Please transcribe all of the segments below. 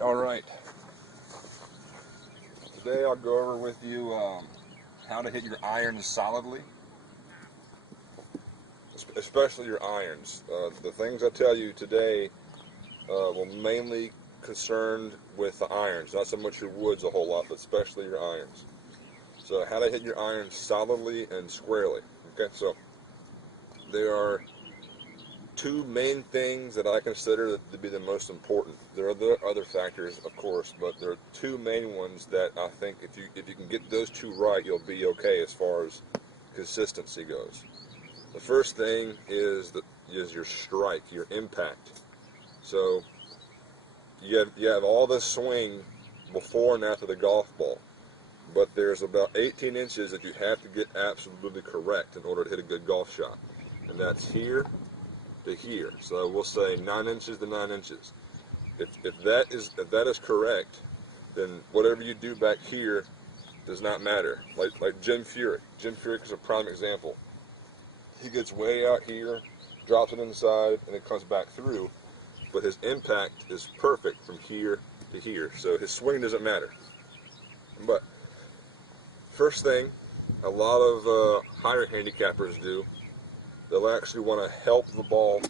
All right. Today I'll go over with you how to hit your irons solidly, especially your irons. The things I tell you today will mainly concerned with the irons, not so much your woods a whole lot, but especially your irons. So how to hit your irons solidly and squarely. Okay, so there are two main things that I consider to be the most important. There are other factors, of course, but there are two main ones that I think if you can get those two right, you'll be okay as far as consistency goes. The first thing is your strike, your impact. So you have all this swing before and after the golf ball, but there's about 18 inches that you have to get absolutely correct in order to hit a good golf shot, and that's here to here. So we'll say 9 inches to 9 inches. If that is correct, then whatever you do back here does not matter. Like Jim Furyk. Jim Furyk is a prime example. He gets way out here, drops it inside, and it comes back through, but his impact is perfect from here to here. So his swing doesn't matter. But first thing, a lot of higher handicappers do, they'll actually want to help the ball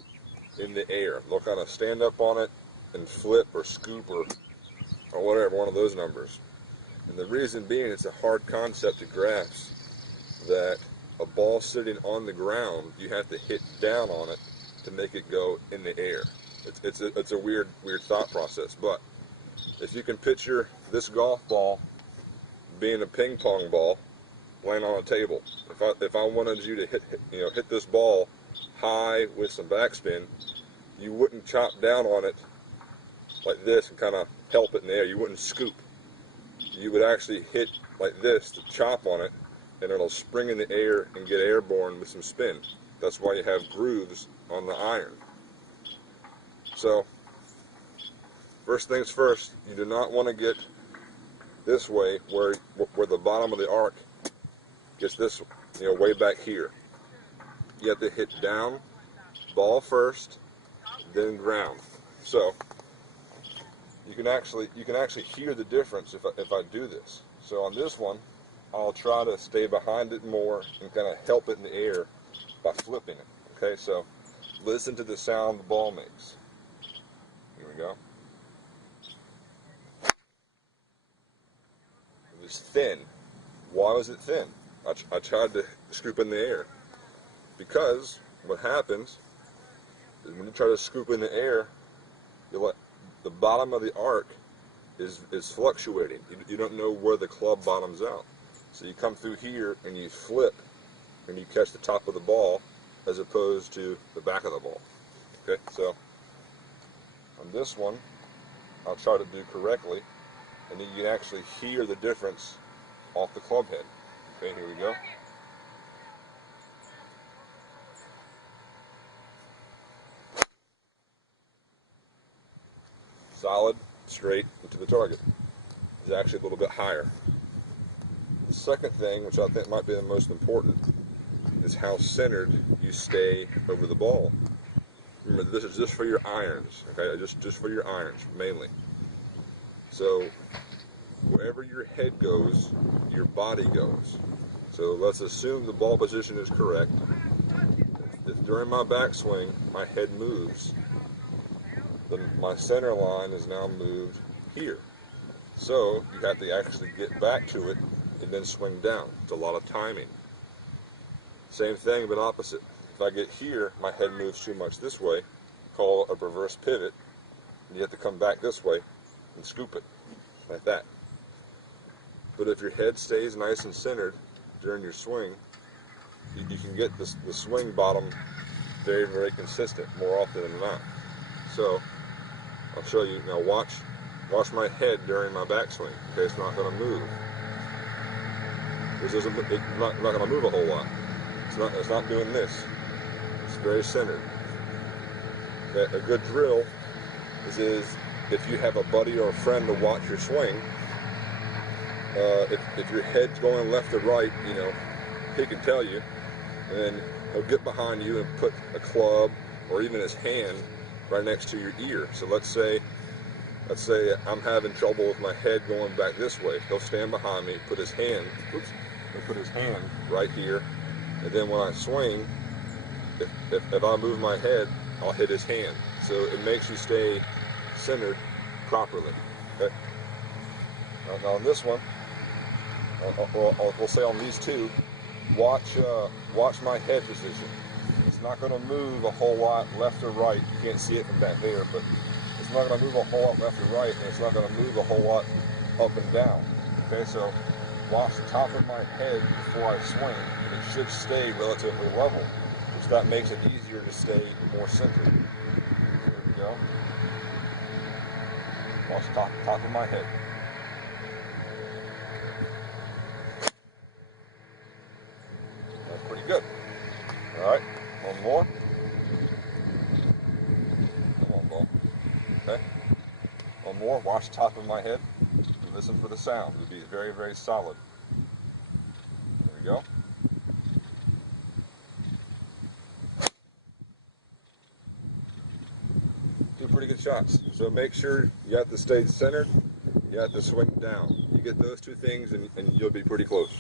in the air. They'll kind of stand up on it and flip or scoop or whatever, one of those numbers. And the reason being, it's a hard concept to grasp that a ball sitting on the ground, you have to hit down on it to make it go in the air. It's a weird thought process, but if you can picture this golf ball being a ping pong ball laying on a table, if I wanted you to hit this ball high with some backspin, you wouldn't chop down on it like this and kind of help it in the air. You wouldn't scoop. You would actually hit like this to chop on it, and it'll spring in the air and get airborne with some spin. That's why you have grooves on the iron. So, first things first, you do not want to get this way where the bottom of the arc gets this, way back here. You have to hit down, ball first, then ground. So you can actually hear the difference if I do this. So on this one, I'll try to stay behind it more and kind of help it in the air by flipping it. Okay, so listen to the sound the ball makes. Here we go. It was thin. Why was it thin? I tried to scoop in the air. Because what happens is when you try to scoop in the air, the bottom of the arc is fluctuating. You don't know where the club bottoms out. So you come through here and you flip and you catch the top of the ball as opposed to the back of the ball. Okay, so on this one, I'll try to do correctly, and then you can actually hear the difference off the club head. Okay, here we go. Solid, straight, into the target. It's actually a little bit higher. The second thing, which I think might be the most important, is how centered you stay over the ball. Remember, this is just for your irons, okay? Just for your irons, mainly. So, wherever your head goes, your body goes. So let's assume the ball position is correct. If during my backswing, my head moves, then my center line is now moved here. So you have to actually get back to it and then swing down. It's a lot of timing. Same thing, but opposite. If I get here, my head moves too much this way, call it a reverse pivot, and you have to come back this way and scoop it, like that. But if your head stays nice and centered during your swing, you can get the swing bottom very, very consistent more often than not. So I'll show you now. Watch my head during my backswing. Okay, it's not going to move. It's not going to move a whole lot. It's not doing this. It's very centered. A good drill is if you have a buddy or a friend to watch your swing. If your head's going left or right, he can tell you, and then he'll get behind you and put a club or even his hand right next to your ear. So let's say let's say I'm having trouble with my head going back this way. He'll stand behind me, put his hand, he'll put his hand right here, and then when I swing, if I move my head, I'll hit his hand. So it makes you stay centered properly. Okay. Now on this one, we'll say on these two, watch my head position. It's not going to move a whole lot left or right. You can't see it from back there, but it's not going to move a whole lot left or right, and it's not going to move a whole lot up and down. Okay, so watch the top of my head before I swing, and it should stay relatively level, which that makes it easier to stay more centered. There we go. Watch the top of my head. That's pretty good. All right, one more. Come on, ball. Okay. One more. Watch the top of my head. And listen for the sound. It'll be very, very solid. There we go. Two pretty good shots. So make sure you have to stay centered. You have to swing down. You get those two things, and you'll be pretty close.